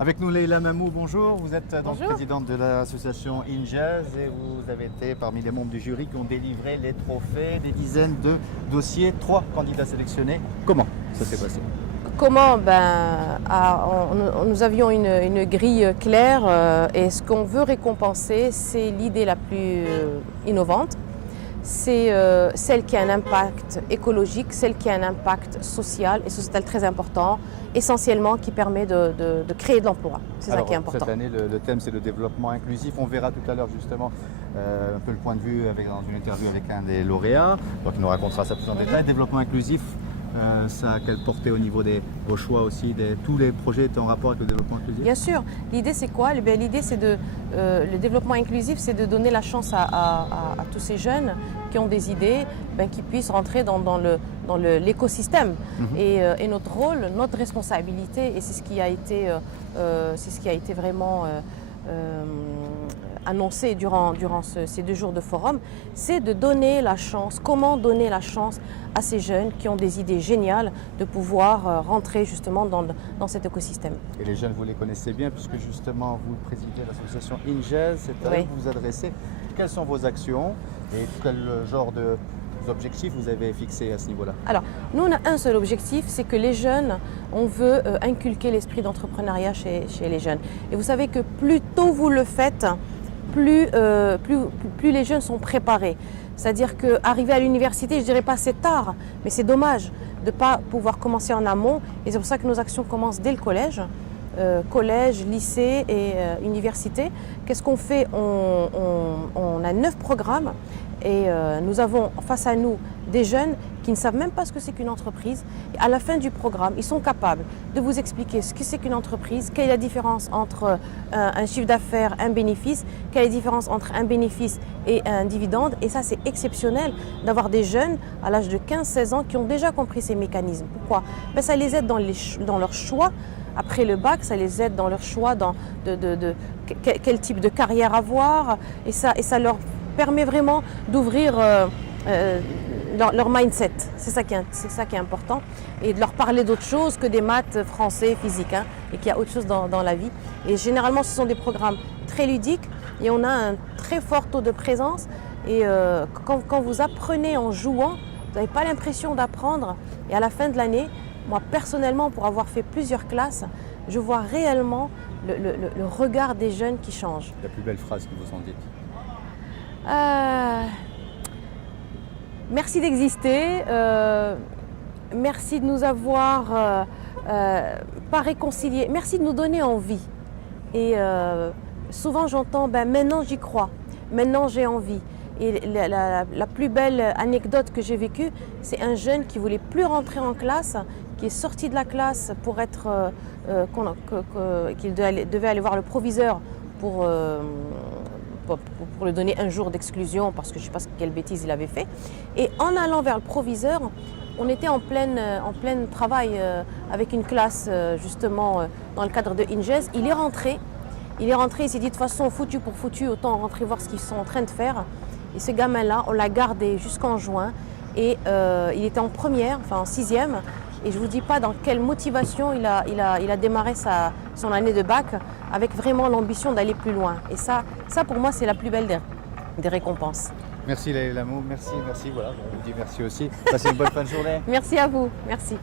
Avec nous Leïla Mamou, bonjour. Vous êtes donc Bonjour. présidente de l'association InJazz et vous avez été parmi les membres du jury qui ont délivré les trophées, des dizaines de dossiers, 3 candidats sélectionnés. Comment ça s'est passé? Comment nous avions une grille claire et ce qu'on veut récompenser, c'est l'idée la plus innovante. C'est celle qui a un impact écologique, celle qui a un impact social et sociétal très important, essentiellement qui permet de créer de l'emploi. C'est ça qui est important. Cette année, le thème c'est le développement inclusif. On verra tout à l'heure justement un peu le point de vue dans une interview avec un des lauréats. Donc il nous racontera ça plus en détail. Développement inclusif, ça a quelle portée au niveau de vos choix aussi, tous les projets étaient en rapport avec le développement inclusif? Bien sûr. L'idée c'est quoi? L'idée c'est le développement inclusif, c'est de donner la chance à tous ces jeunes qui ont des idées, qui puissent rentrer dans l'écosystème. Et notre rôle, notre responsabilité, et c'est ce qui a été vraiment annoncé durant ces 2 jours de forum, c'est de donner la chance, comment donner la chance à ces jeunes qui ont des idées géniales de pouvoir rentrer justement dans cet écosystème. Et les jeunes, vous les connaissez bien puisque justement vous présidez l'association InJazz, c'est à eux que vous vous adressez. Quelles sont vos actions et quel genre d'objectifs vous avez fixés à ce niveau-là? Alors, nous on a un seul objectif, c'est que les jeunes, on veut inculquer l'esprit d'entrepreneuriat chez les jeunes. Et vous savez que plus tôt vous le faites, plus les jeunes sont préparés. C'est-à-dire qu'arriver à l'université, je ne dirais pas c'est tard, mais c'est dommage de ne pas pouvoir commencer en amont. Et c'est pour ça que nos actions commencent dès le collège. Collège, lycée et université. Qu'est-ce qu'on fait? On a 9 programmes et nous avons face à nous des jeunes qui ne savent même pas ce que c'est qu'une entreprise. Et à la fin du programme, ils sont capables de vous expliquer ce que c'est qu'une entreprise, quelle est la différence entre un chiffre d'affaires, un bénéfice, quelle est la différence entre un bénéfice et un dividende. Et ça, c'est exceptionnel d'avoir des jeunes à l'âge de 15-16 ans qui ont déjà compris ces mécanismes. Pourquoi? Ça les aide dans leur choix. Après le bac, ça les aide dans leur choix quel type de carrière avoir et ça leur permet vraiment d'ouvrir leur mindset. C'est ça qui est important et de leur parler d'autre chose que des maths, français, physique et qu'il y a autre chose dans la vie. Et généralement, ce sont des programmes très ludiques et on a un très fort taux de présence et quand vous apprenez en jouant, vous n'avez pas l'impression d'apprendre et à la fin de l'année, moi, personnellement, pour avoir fait plusieurs classes, je vois réellement le regard des jeunes qui change. La plus belle phrase que vous en dites? Merci d'exister, merci de nous avoir pas réconciliés, merci de nous donner envie. Et souvent j'entends, maintenant j'y crois, maintenant j'ai envie. Et la plus belle anecdote que j'ai vécue, c'est un jeune qui ne voulait plus rentrer en classe, qui est sorti de la classe pour être, qu'il devait aller voir le proviseur pour lui donner un jour d'exclusion parce que je ne sais pas quelle bêtise il avait fait. Et en allant vers le proviseur, on était en plein travail avec une classe justement dans le cadre de InJazz. Il est rentré, il s'est dit de toute façon foutu pour foutu, autant rentrer voir ce qu'ils sont en train de faire. Et ce gamin-là, on l'a gardé jusqu'en juin et il était en première, enfin en 6e. Et je ne vous dis pas dans quelle motivation il a démarré son année de bac avec vraiment l'ambition d'aller plus loin. Et ça pour moi, c'est la plus belle des récompenses. Merci Leïla Mamou, merci, voilà, on vous dit merci aussi. Passez une bonne fin de journée. Merci à vous, merci.